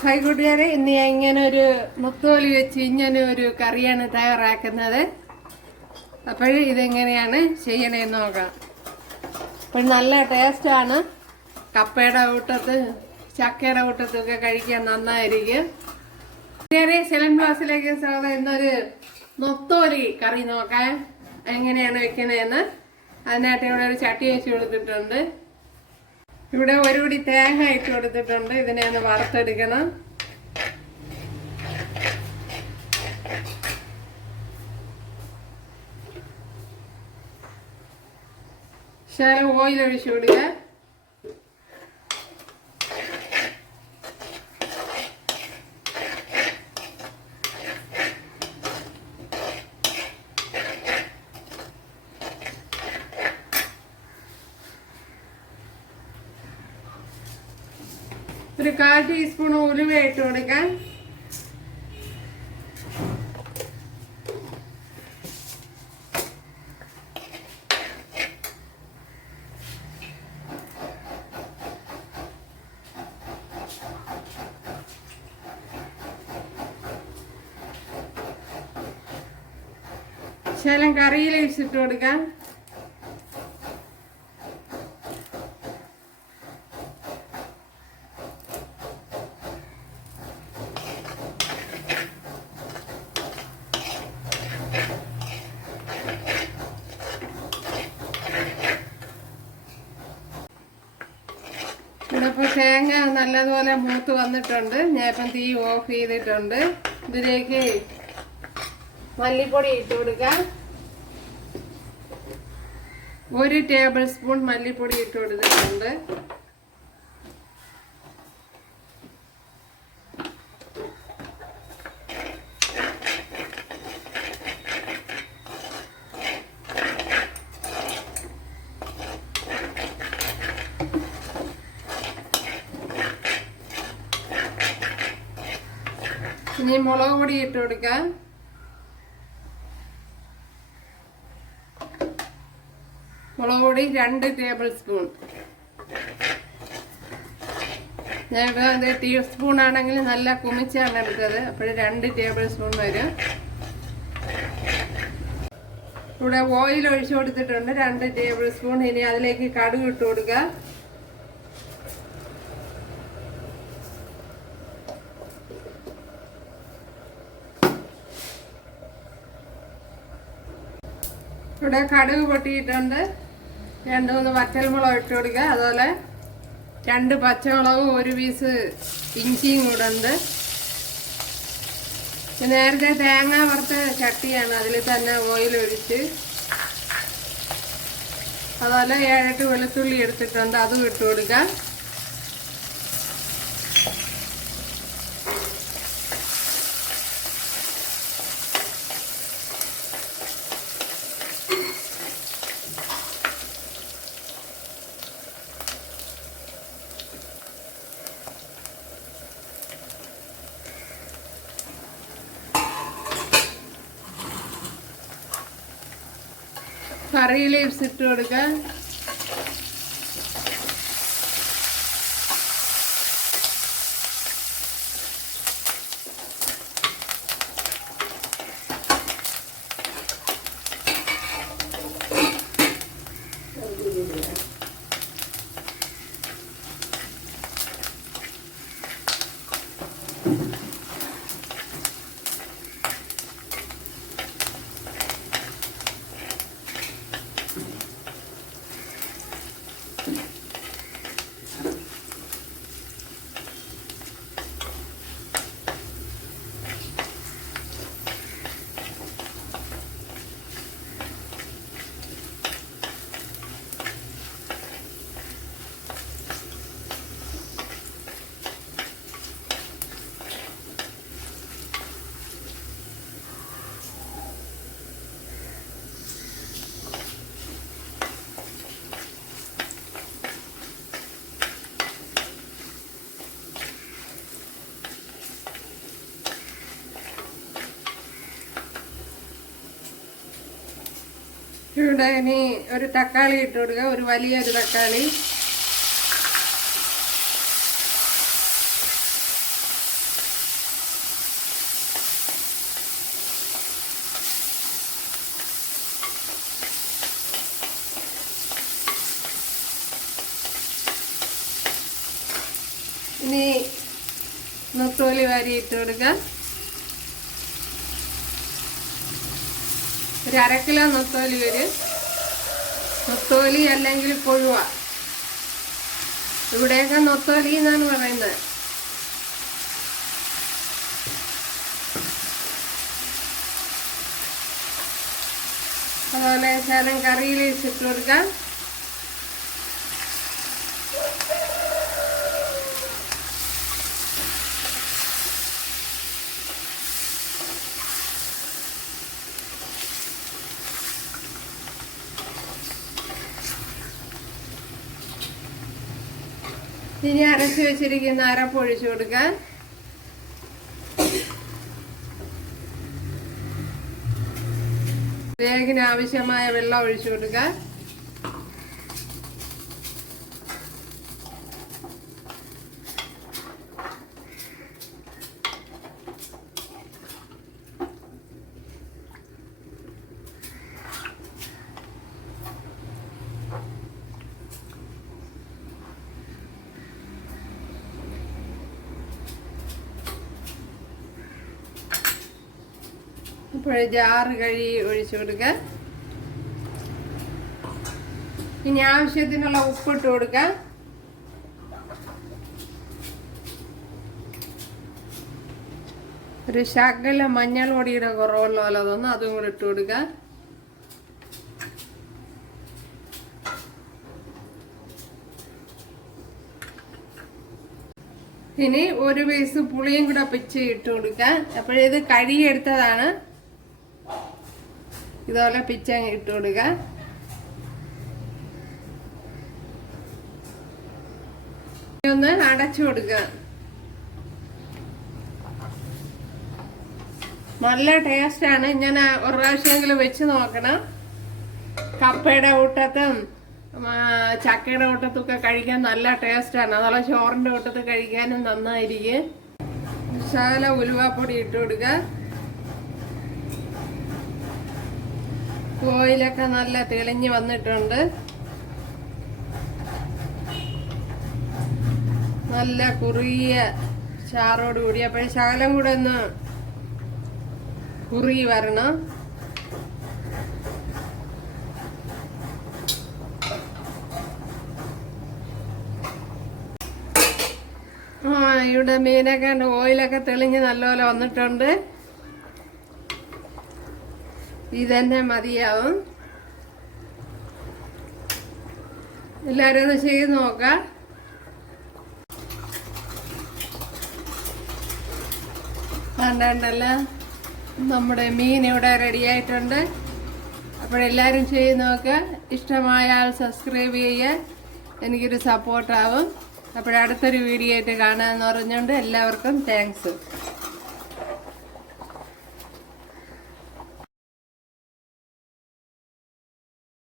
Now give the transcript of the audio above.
Hi കൂട്ടുകാരെ. ഇന്ന് ഞാൻ ഇങ്ങനെ ഒരു മുത്തോലി വെച്ച് ഇങ്ങനെ ഒരു കറിയാണ് തയ്യാറാക്കുന്നത്. അപ്പോൾ ഇതെങ്ങനെയാണ് ചെയ്യണേന്ന് നോക്കാം. അപ്പോൾ നല്ല ടേസ്റ്റാണ്. കപ്പയുടെ കൂട്ടത്ത് ചക്കയുടെ കൂട്ടത്തൊക്കെ കഴിക്കാൻ നന്നായിരിക്കും. കൂട്ടുകാരെ സെലൻ ബ്ലാസിലേക്ക് സ്വാഗതം. ഇന്നൊരു മുത്തോലി കറി നോക്കാം. എങ്ങനെയാണ് വെക്കണേന്ന്. അതിനായിട്ട് ഇവിടെ ഒരു ചട്ടി വെച്ച് കൊടുത്തിട്ടുണ്ട്. ഇവിടെ ഒരു പിടി തേങ്ങ ഇട്ട് കൊടുത്തിട്ടുണ്ട്. ഇതിനെ ഒന്ന് വറുത്തെടുക്കണം. ശകലം ഓയിൽ ഒഴിച്ചു കൊടുക്കുക. ഒരു കാൽ ടീസ്പൂൺ ഉലുവ ഇട്ട് കൊടുക്കാൻ. ശകലം കറിയിൽ ഇട്ട് കൊടുക്കാം ഇവിടെ ഇപ്പോൾ തേങ്ങ നല്ലതുപോലെ മൂത്ത് വന്നിട്ടുണ്ട്. ഞാൻ ഇപ്പം തീ ഓഫ് ചെയ്തിട്ടുണ്ട്. ഇതിലേക്ക് മല്ലിപ്പൊടി ഇട്ട് കൊടുക്കാം. ഒരു ടേബിൾ സ്പൂൺ മല്ലിപ്പൊടി ഇട്ട് കൊടുത്തിട്ടുണ്ട്. ഇനി മുളക് പൊടി ഇട്ട് കൊടുക്കാം. മുളക് പൊടി രണ്ട് ടേബിൾ സ്പൂൺ. ഞാൻ ടീസ്പൂൺ ആണെങ്കിൽ നല്ല കുമിച്ചാണ് എടുത്തത്. അപ്പോൾ രണ്ട് ടേബിൾ സ്പൂൺ വരും. ഇവിടെ ഓയിൽ ഒഴിച്ചു കൊടുത്തിട്ടുണ്ട് രണ്ട് ടേബിൾ സ്പൂൺ. ഇനി അതിലേക്ക് കടുക് ഇട്ട് കൊടുക്കുക ഇവിടെ കടുക് പൊട്ടിയിട്ടുണ്ട്. രണ്ട് മൂന്ന് പച്ചമുളക് ഇട്ട് കൊടുക്കുക. അതുപോലെ രണ്ട് പച്ചമുളകും ഒരു പീസ് ഇഞ്ചിയും കൂടെ ഉണ്ട്. നേരത്തെ തേങ്ങ വറുത്ത ചട്ടിയാണ്. അതിൽ തന്നെ ഓയിൽ ഒഴിച്ച് അതുപോലെ ഏഴെട്ട് വെളുത്തുള്ളി എടുത്തിട്ടുണ്ട്. അതും ഇട്ട് കൊടുക്കാം. കറി ലീവ്സ് ഇട്ട് ഇവിടെ ഇനി ഒരു തക്കാളി ഇട്ട് കൊടുക്കുക. ഒരു വലിയൊരു തക്കാളി. ഇനി നുത്തോലി വാരി ഇട്ട് കൊടുക്കുക. ഒരു അര കിലോ നൊത്തോലി ഒരു നൊത്തോലി അല്ലെങ്കിൽ കൊഴുവ ഇവിടെയൊക്കെ നൊത്തോലി എന്നാണ് പറയുന്നത്. അതുപോലെ ശകലം കറിയിൽ ഇട്ട് കൊടുക്കാം. ഇനി അരച്ചു വെച്ചിരിക്കുന്ന അരപ്പ് ഒഴിച്ചു കൊടുക്കാൻ ആവശ്യമായ വെള്ളം ഒഴിച്ചു കൊടുക്കാൻ ഇപ്പോൾ ജാറ് കഴുകി ഒഴിച്ചു കൊടുക്കുക ഇനി ആവശ്യത്തിനുള്ള ഉപ്പിട്ട് കൊടുക്കുക ഒരു ശകല മഞ്ഞൾ പൊടിയുടെ കുറവുള്ള പോലെ അതും കൂടെ ഇട്ട് കൊടുക്കുക ഇനി ഒരു പീസ് പുളിയും കൂടെ പിച്ച് ഇട്ട് കൊടുക്കാം. അപ്പോഴേത് കഴുകിയെടുത്തതാണ്. ഇതുപോലെ പിച്ച ഇട്ട് കൊടുക്കുക ഇനി ഒന്ന് അടച്ചു കൊടുക്കുക നല്ല ടേസ്റ്റാണ് ഞാൻ ഒരു പ്രാവശ്യമെങ്കിലും വെച്ച് നോക്കണം. കപ്പയുടെ കൂട്ടത്തും ചക്കയുടെ കൂട്ടത്തൊക്കെ കഴിക്കാൻ നല്ല ടേസ്റ്റാണ് അതുപോലെ ചോറിന്റെ കൂട്ടത്ത് കഴിക്കാനും നന്നായിരിക്കും. ശകല ഉലുവാപ്പൊടി ഇട്ട് കൊടുക്കുക ഓയിലൊക്കെ നല്ല തെളിഞ്ഞ് വന്നിട്ടുണ്ട്. നല്ല കുറിയ ചാറോട് കൂടി. അപ്പോൾ ശകലം കൂടെ ഒന്ന് കുറുകി വരണം. ആ ഇവിടെ മീനൊക്കെ ഓയിലൊക്കെ തെളിഞ്ഞ് നല്ലപോലെ വന്നിട്ടുണ്ട്. ഇതന്നെ മതിയാവും. എല്ലാവരും ഒന്ന് ചെയ്ത് നോക്കാം. നമ്മുടെ മീൻ ഇവിടെ റെഡിയായിട്ടുണ്ട് അപ്പോഴെല്ലാവരും ചെയ്ത് നോക്കുക ഇഷ്ടമായാൽ സബ്സ്ക്രൈബ് ചെയ്യുക എനിക്കൊരു സപ്പോർട്ടാവും അപ്പോഴടുത്തൊരു വീഡിയോ ആയിട്ട് കാണാമെന്ന് പറഞ്ഞുകൊണ്ട് എല്ലാവർക്കും താങ്ക്സ്